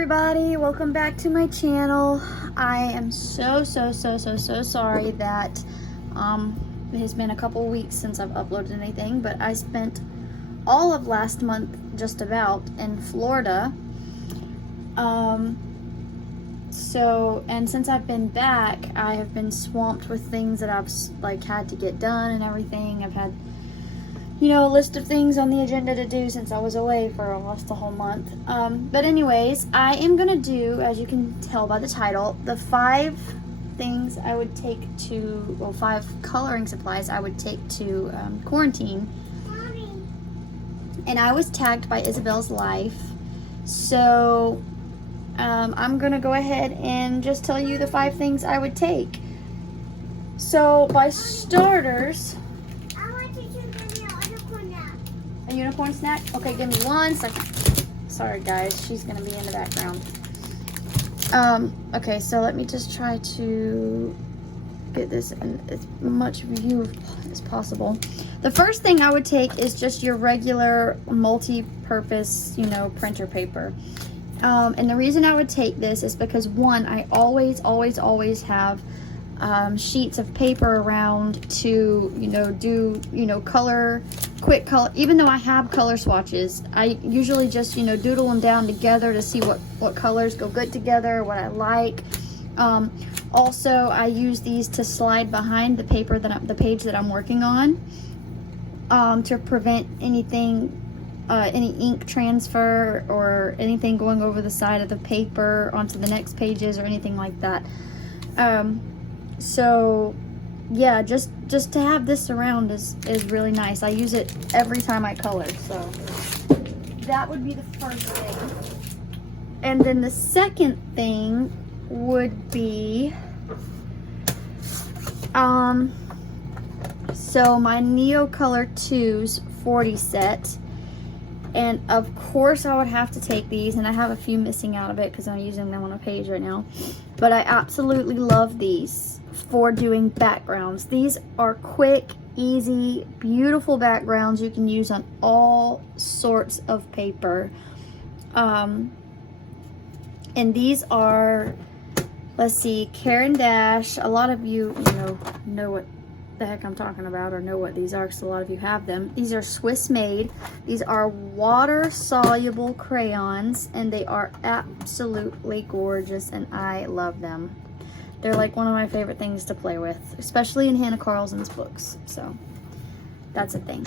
everybody, welcome back to my channel. I am so sorry that it has been a couple weeks since I've uploaded anything, but I spent all of last month just about in Florida. And since I've been back, I have been swamped with things that I've had to get done and everything. I've had, a list of things on the agenda to do since I was away for almost a whole month. But anyways, I am gonna do, as you can tell by the title, the 5 things I would take to, well, 5 coloring supplies I would take to quarantine. Mommy. And I was tagged by Isabel's Life, so I'm gonna go ahead and just tell you the 5 things I would take. So by starters, a unicorn snack? Okay, give me 1 second. Sorry guys, she's gonna be in the background. Okay, so let me just try to get this in as much view as possible. The first thing I would take is just your regular multi-purpose, printer paper. And the reason I would take this is because, one, I always have sheets of paper around to, do, quick color. Even though I have color swatches, I usually just, doodle them down together to see what colors go good together, what I like. Also, I use these to slide behind the paper the page that I'm working on, to prevent anything, any ink transfer or anything going over the side of the paper onto the next pages or anything like that. So yeah, just to have this around is really nice. I use it every time I color, so that would be the first thing. And then the second thing would be so my Neocolor 2's 40 set, and of course I would have to take these, and I have a few missing out of it because I'm using them on a page right now, but I absolutely love these for doing backgrounds. These are quick, easy, beautiful backgrounds you can use on all sorts of paper. And these are, let's see, Caran d'Ache. A lot of you, know what the heck I'm talking about, or know what these are, because a lot of you have them. These are Swiss made. These are water soluble crayons, and they are absolutely gorgeous, and I love them. They're like one of my favorite things to play with, especially in Hannah Carlson's books. So that's a thing.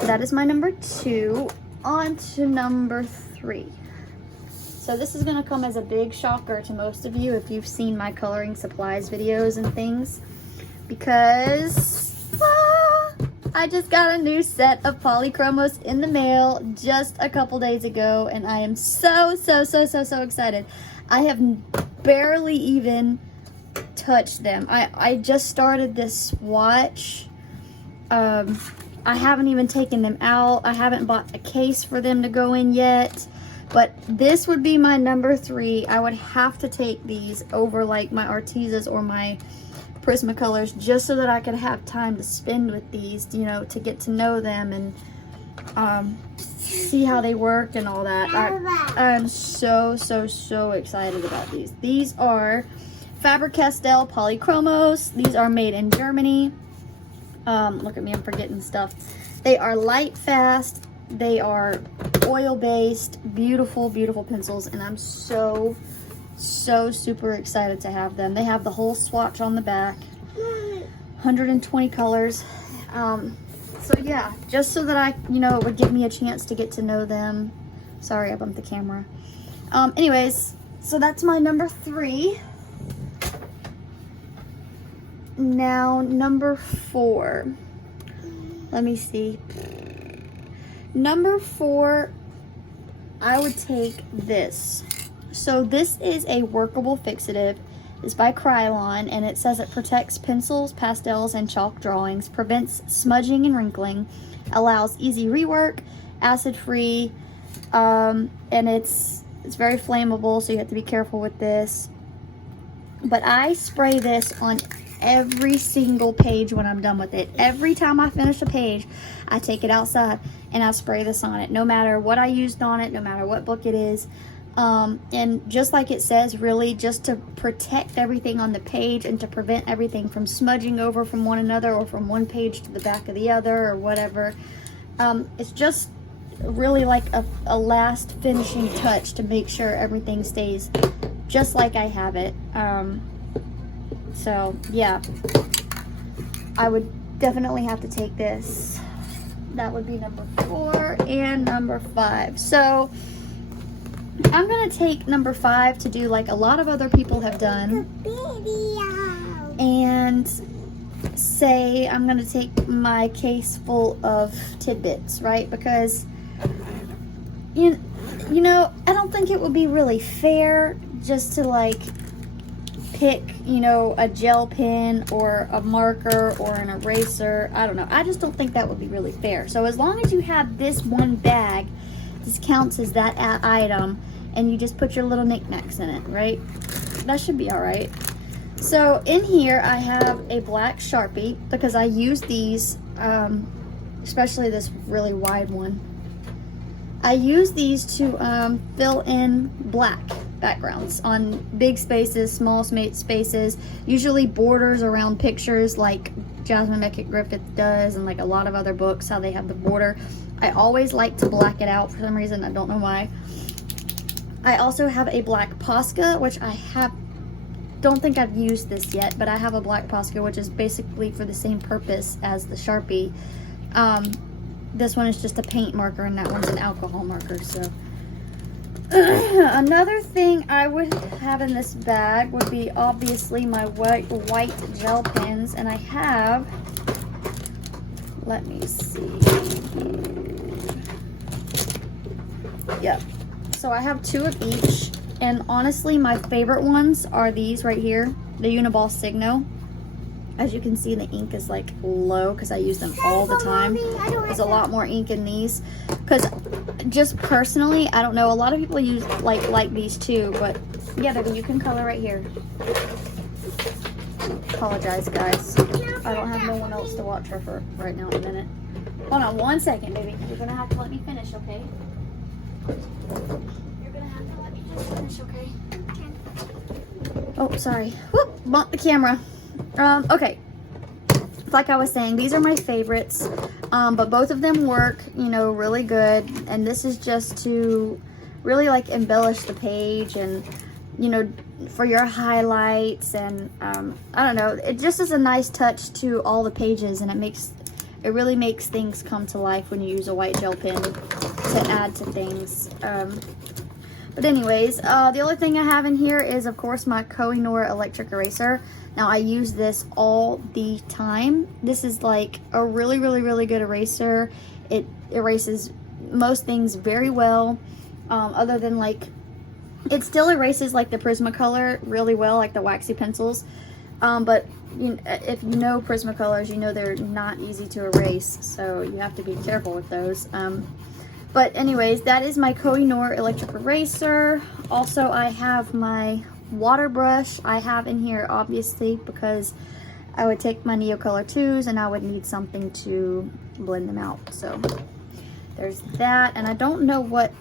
So that is my number 2. On to number 3. So this is gonna come as a big shocker to most of you if you've seen my coloring supplies videos and things, because I just got a new set of polychromos in the mail just a couple days ago, and I am so excited. I have barely even touched them. I just started this swatch. I haven't even taken them out. I haven't bought a case for them to go in yet, but this would be my number 3. I would have to take these over like my Artezas or my Prismacolors, just so that I could have time to spend with these, to get to know them and see how they work and all that. I'm so excited about these. These are Faber-Castell Polychromos. These are made in Germany. Look at me, I'm forgetting stuff. They are light fast. They are oil-based, beautiful pencils, and I'm so super excited to have them. They have the whole swatch on the back, 120 colors. So yeah, just so that I, it would give me a chance to get to know them. Sorry, I bumped the camera. Anyways, so that's my number 3. Now, number 4. Let me see. Number 4, I would take this. So this is a workable fixative. It's by Krylon, and it says it protects pencils, pastels, and chalk drawings, prevents smudging and wrinkling, allows easy rework, acid-free, and it's very flammable, so you have to be careful with this. But I spray this on every single page when I'm done with it. Every time I finish a page, I take it outside and I spray this on it. No matter what I used on it, no matter what book it is, And just like it says, really just to protect everything on the page and to prevent everything from smudging over from one another or from one page to the back of the other or whatever. It's just really like a last finishing touch to make sure everything stays just like I have it. So yeah, I would definitely have to take this. That would be number 4 and number 5. So I'm gonna take number 5 to do like a lot of other people have done, and say I'm gonna take my case full of tidbits, right? Because you know, I don't think it would be really fair just to like pick, you know, a gel pen or a marker or an eraser. I don't know. I just don't think that would be really fair. So as long as you have this one bag, this counts as that item, and you just put your little knickknacks in it, right? That should be all right. So in here I have a black Sharpie because I use these, especially this really wide one. I use these to fill in black backgrounds on big spaces, small spaces, usually borders around pictures like Jasmine Beckett Griffith does, and like a lot of other books, how they have the border. I always like to black it out for some reason, I don't know why. I also have a black Posca, which don't think I've used this yet, but I have a black Posca, which is basically for the same purpose as the Sharpie. This one is just a paint marker, and that one's an alcohol marker. So another thing I would have in this bag would be obviously my white gel pens, and I have, let me see, yep. So I have 2 of each, and honestly my favorite ones are these right here, the Uniball Signo. As you can see, the ink is like low because I use them all the time. There's a lot more ink in these because just personally, I don't know, a lot of people use like these too, but yeah, baby, you can color right here. Apologize, guys. I don't have no one else to watch her for right now in a minute. Hold on 1 second, baby. You're gonna have to let me finish, okay? You're gonna have to let me finish, okay? Oh, sorry. Whoop, bumped the camera. Okay, like I was saying, these are my favorites, but both of them work, you know, really good, and this is just to really like embellish the page and, you know, for your highlights, and I don't know, it just is a nice touch to all the pages, and it really makes things come to life when you use a white gel pen to add to things. But anyways, the other thing I have in here is, of course, my Koh-i-Noor electric eraser. Now, I use this all the time. This is like a really, really, really good eraser. It erases most things very well, other than like, it still erases like the Prismacolor really well, like the waxy pencils. But if you know Prismacolors, you know they're not easy to erase, so you have to be careful with those. But anyways, that is my Koh-i-Noor electric eraser. Also, I have my water brush I have in here, obviously, because I would take my Neocolor 2s and I would need something to blend them out. So there's that, and I don't know what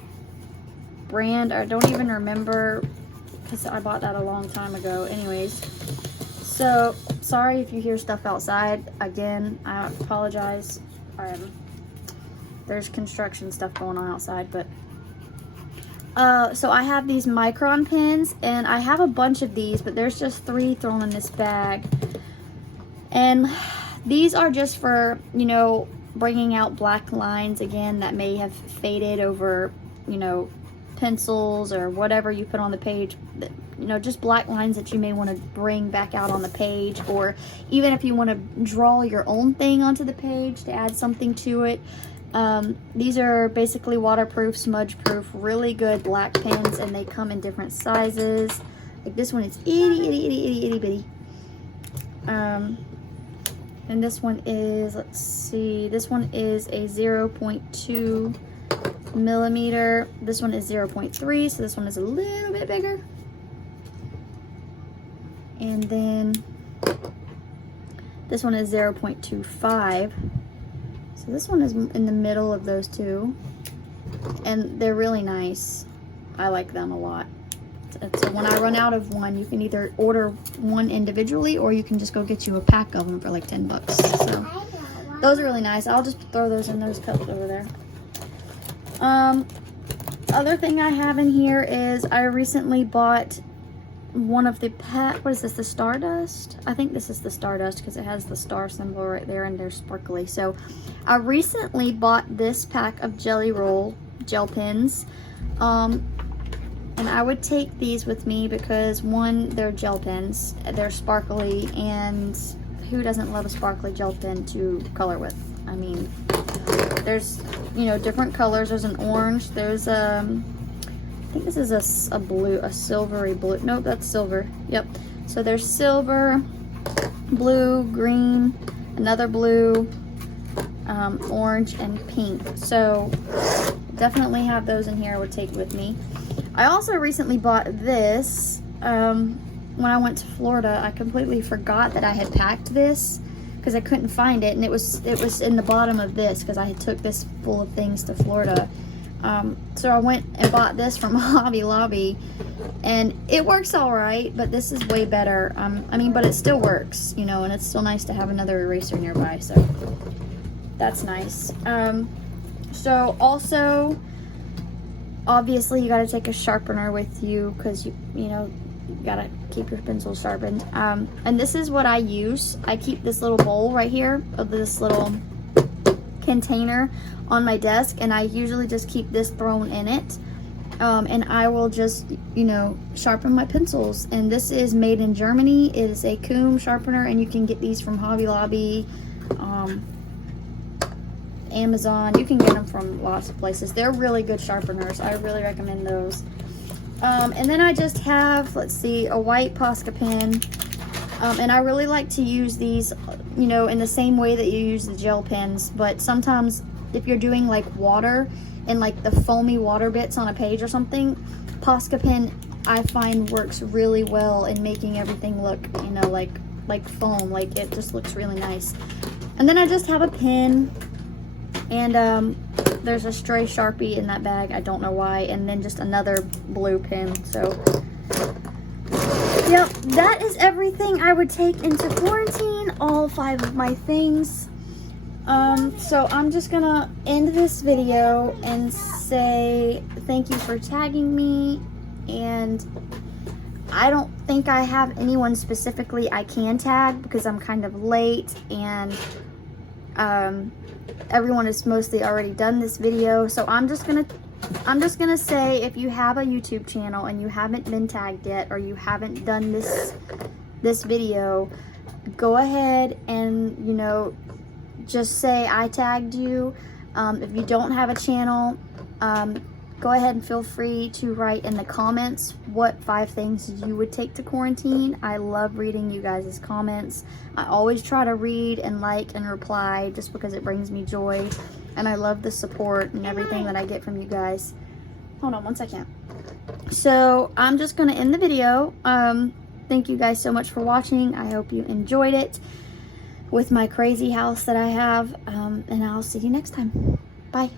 brand, I don't even remember because I bought that a long time ago. Anyways, so sorry if you hear stuff outside. Again, I apologize. There's construction stuff going on outside, but so I have these micron pens, and I have a bunch of these, but there's just 3 thrown in this bag, and these are just for, you know, bringing out black lines again that may have faded over, you know, pencils or whatever you put on the page, you know, just black lines that you may want to bring back out on the page, or even if you want to draw your own thing onto the page to add something to it. These are basically waterproof, smudge proof, really good black pens, and they come in different sizes. Like this one is itty bitty. And this one is, let's see, this one is a 0.2 millimeter. This one is 0.3, so this one is a little bit bigger. And then this one is 0.25. So this one is in the middle of those two, and they're really nice. I like them a lot. So when I run out of one, you can either order one individually or you can just go get you a pack of them for like 10 bucks. So those are really nice. I'll just throw those in those cups over there. Other thing I have in here is I recently bought one of the what is this, the Stardust? I think this is the Stardust because it has the star symbol right there and they're sparkly. So I recently bought this pack of Jelly Roll gel pens. And I would take these with me because one, they're gel pens, they're sparkly, and who doesn't love a sparkly gel pen to color with? I mean, there's, you know, different colors. There's an orange, there's I think this is a blue, a silvery blue. Nope, that's silver. Yep. So there's silver, blue, green, another blue, orange, and pink. So definitely have those in here. I would take with me. I also recently bought this when I went to Florida. I completely forgot that I had packed this because I couldn't find it, and it was in the bottom of this because I had took this full of things to Florida. So I went and bought this from Hobby Lobby, and it works all right, but this is way better. I mean, but it still works, you know, and it's still nice to have another eraser nearby, so that's nice. So also, obviously you got to take a sharpener with you because you know, you got to keep your pencils sharpened. And this is what I use. I keep this little bowl right here, of this little container on my desk, and I usually just keep this thrown in it. And I will just, you know, sharpen my pencils. And this is made in Germany. It is a comb sharpener, and you can get these from Hobby Lobby, Amazon. You can get them from lots of places. They're really good sharpeners. I really recommend those. And then I just have, let's see, a white Posca pen. And I really like to use these, you know, in the same way that you use the gel pens. But sometimes if you're doing like water and like the foamy water bits on a page or something, Posca pen I find works really well in making everything look, you know, like foam. Like it just looks really nice. And then I just have a pen. And there's a stray Sharpie in that bag. I don't know why. And then just another blue pen. So, yep, that is everything I would take into quarantine. All 5 of my things. So I'm just going to end this video and say thank you for tagging me. And I don't think I have anyone specifically I can tag because I'm kind of late. And everyone has mostly already done this video, so I'm just gonna say, if you have a YouTube channel and you haven't been tagged yet, or you haven't done this video, go ahead and, you know, just say I tagged you. If you don't have a channel, go ahead and feel free to write in the comments what 5 things you would take to quarantine. I love reading you guys' comments. I always try to read and like and reply just because it brings me joy. And I love the support and everything that I get from you guys. Hold on one second. So I'm just going to end the video. Thank you guys so much for watching. I hope you enjoyed it with my crazy house that I have. And I'll see you next time. Bye.